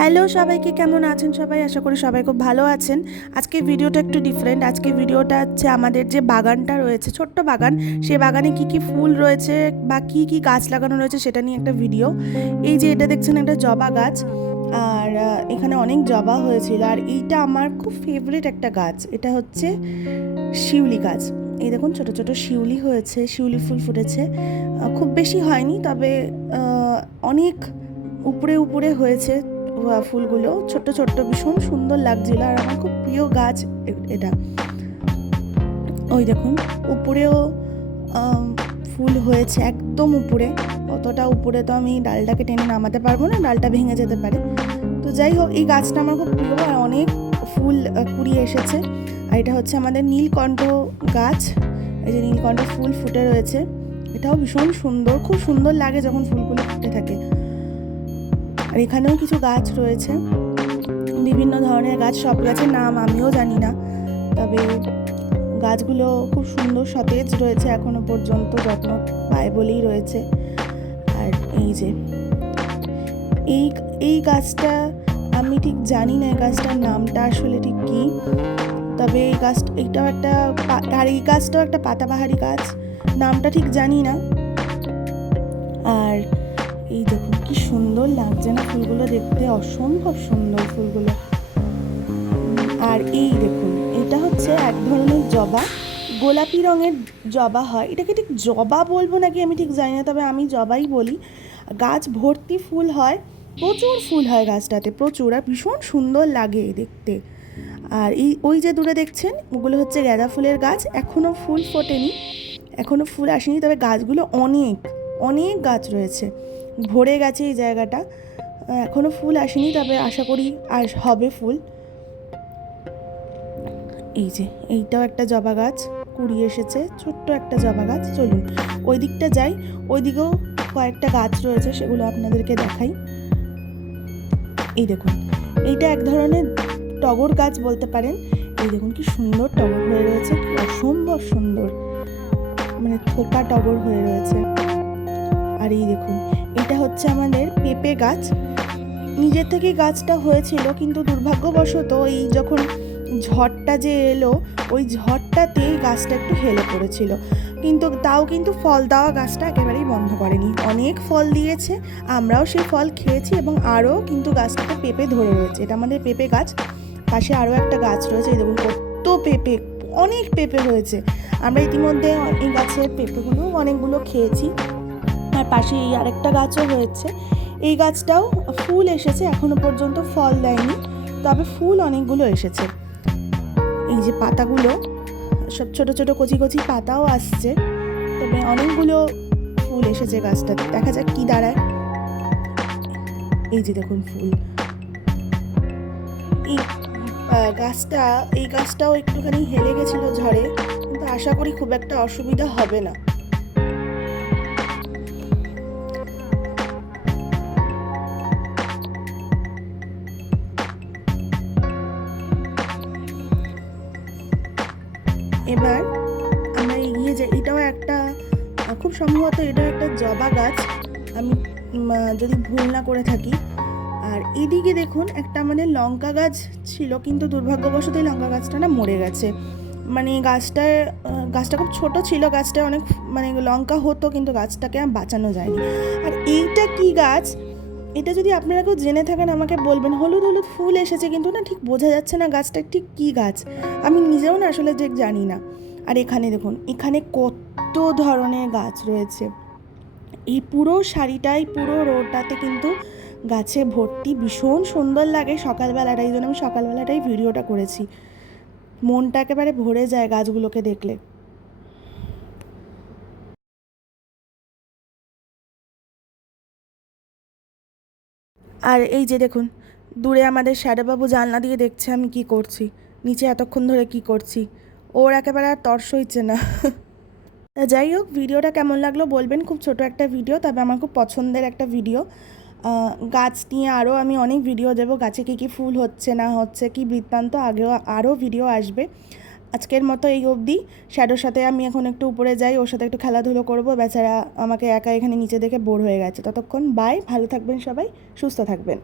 Hello সবাইকে, কেমন আছেন সবাই? আশা করি সবাই খুব ভালো আছেন। আজকের ভিডিওটা একটু ডিফারেন্ট। আজকের ভিডিওটা হচ্ছে আমাদের যে বাগানটা রয়েছে, ছোট্ট বাগান, সেই বাগানে কি কি ফুল রয়েছে বা কি কি গাছ লাগানো রয়েছে সেটা নিয়ে একটা ভিডিও। এই যে এটা দেখছেন, একটা জবা গাছ, আর এখানে অনেক জবা হয়েছিল। আর এইটা আমার খুব ফেভারিট একটা গাছ, এটা হচ্ছে শিউলি গাছ। এই দেখুন, ছোট ছোট শিউলি হয়েছে, শিউলি ফুল ফুটেছে। খুব বেশি হয়নি, তবে অনেক উপরে উপরে হয়েছে ফুলগুলো, ছোট্ট ছোট্ট, ভীষণ সুন্দর লাগছিল। আর আমার খুব প্রিয় গাছ এটা। ওই দেখুন, উপরেও ফুল হয়েছে, একদম উপরে। অতটা উপরে তো আমি ডালটাকে টেনে নামাতে পারবো না, ডালটা ভেঙে যেতে পারে। তো যাই হোক, এই গাছটা আমার খুব প্রিয়, আর অনেক ফুল কুড়িয়ে এসেছে। আর এটা হচ্ছে আমাদের নীলকণ্ঠ গাছ। এই যে নীলকণ্ঠ ফুল ফুটে রয়েছে, এটাও ভীষণ সুন্দর, খুব সুন্দর লাগে যখন ফুলগুলো ফুটে থাকে। আর এখানেও কিছু গাছ রয়েছে, বিভিন্ন ধরনের গাছ। সব গাছের নাম আমিও জানি না, তবে গাছগুলো খুব সুন্দর, সতেজ রয়েছে, এখনো পর্যন্ত যত্ন পায় বলেই রয়েছে। আর এই যে এই এই গাছটা আমি ঠিক জানি না, এই গাছটার নামটা আসলে ঠিক কী, তবে এই এইটাও একটা, আর এই গাছটাও একটা পাতাবাহারি গাছ, নামটা ঠিক জানি না। আর এই দেখুন কি সুন্দর লাগছে না ফুলগুলো দেখতে, অসম্ভব সুন্দর ফুলগুলো। আর এই দেখুন, এটা হচ্ছে এক ধরনের জবা, গোলাপি রঙের জবা হয়। এটাকে ঠিক জবা বলবো নাকি আমি ঠিক জানি না, তবে আমি জবাই বলি। গাছ ভর্তি ফুল হয়, প্রচুর ফুল হয় গাছটাতে, প্রচুর, আর ভীষণ সুন্দর লাগে দেখতে। আর ওই যে দূরে দেখছেন, ওগুলো হচ্ছে গাঁদা ফুলের গাছ। এখনও ফুল ফোটেনি, এখনও ফুল আসেনি, তবে গাছগুলো অনেক অনেক গাছ রয়েছে, ভরে গেছে এই জায়গাটা। এখনও ফুল আসেনি, তবে আশা করি আর হবে ফুল। এই যে এইটাও একটা জবা গাছ, কুড়িয়ে এসেছে, ছোট্ট একটা জবা গাছ। চলুন ওই দিকটা যাই, ওই দিকেও কয়েকটা গাছ রয়েছে, সেগুলো আপনাদেরকে দেখাই। এই দেখুন, এইটা এক ধরনের টগর গাছ বলতে পারেন। এই দেখুন কি সুন্দর টগর হয়ে রয়েছে, অসম্ভব সুন্দর, মানে থোকা টগর হয়ে রয়েছে। আর এই দেখুন, এটা হচ্ছে আমাদের পেঁপে গাছ। নিজের থেকেই গাছটা হয়েছিল, কিন্তু দুর্ভাগ্যবশত এই যখন ঝড়টা যে এলো, ওই ঝড়টাতেই গাছটা একটু হেলে পড়েছিল, কিন্তু তাও কিন্তু ফল দেওয়া গাছটা একেবারেই বন্ধ করেনি, অনেক ফল দিয়েছে, আমরাও সেই ফল খেয়েছি, এবং আরও কিন্তু গাছটাতে পেঁপে ধরে রয়েছে। এটা আমাদের পেঁপে গাছ। পাশে আরও একটা গাছ রয়েছে, এই দেখুন কত পেঁপে, অনেক পেঁপে হয়েছে। আমরা ইতিমধ্যে এই গাছের পেঁপেগুলো অনেকগুলো খেয়েছি। আর পাশে এই আরেকটা গাছও হয়েছে, এই গাছটাও ফুল এসেছে, এখনো পর্যন্ত ফল দেয়নি, তবে ফুল অনেকগুলো এসেছে। এই যে পাতাগুলো সব ছোট ছোট কচি কচি পাতাও আসছে, তবে অনেকগুলো ফুল এসেছে গাছটাতে, দেখা যাক কি দাঁড়ায়। এই যে দেখুন ফুল। এই গাছটাও একটুখানি হেলে গেছিল ঝড়ে, কিন্তু আশা করি খুব একটা অসুবিধা হবে না। এবার আমরা এগিয়ে যাই। এটাও একটা, খুব সম্ভবত এটাও একটা জবা গাছ, আমি যদি ভুল না করে থাকি। আর এদিকে দেখুন, একটা আমাদের লঙ্কা গাছ ছিল, কিন্তু দুর্ভাগ্যবশত এই লঙ্কা গাছটা না মরে গেছে। মানে গাছটা খুব ছোট ছিল, গাছটা অনেক মানে লঙ্কা হতো, কিন্তু গাছটাকে বাঁচানো যায়নি। আর এইটা কি গাছ, এটা যদি আপনারা কেউ জেনে থাকেন আমাকে বলবেন। হলুদ হলুদ ফুল এসেছে, কিন্তু না ঠিক বোঝা যাচ্ছে না গাছটা ঠিক কী গাছ, আমি নিজেও না আসলে ঠিক জানি না। আর এখানে দেখুন, এখানে কত ধরনের গাছ রয়েছে, এই পুরো শাড়িটাই, পুরো রোডটাতে কিন্তু গাছে ভর্তি, ভীষণ সুন্দর লাগে সকালবেলাটাই, জন্য আমি সকালবেলাটাই ভিডিওটা করেছি। মনটা একেবারে ভরে যায় গাছগুলোকে দেখলে। আর এই যে দেখুন, দূরে আমাদের শ্যাডোবাবু জানলা দিয়ে দেখছে আমি কি করছি, নিচে এতক্ষণ ধরে কি করছি, ওর একেবারে আর তর সইছে না। যাই হোক, ভিডিওটা কেমন লাগলো বলবেন। খুব ছোট একটা ভিডিও, তবে আমার খুব পছন্দের একটা ভিডিও। গাছ নিয়ে আরও আমি অনেক ভিডিও দেবো, গাছে কী কী ফুল হচ্ছে না হচ্ছে, কি বৃত্তান্ত, আগেও আরও ভিডিও আসবে। আজকের মতো এই অবধি। শ্যাডোর সাথে আমি এখন একটু উপরে যাই, ওর সাথে একটু খেলাধুলো করবো, বেচারা আমাকে একা এখানে নিচে দেখে বোর হয়ে গেছে। ততক্ষণ বাই, ভালো থাকবেন সবাই, সুস্থ থাকবেন।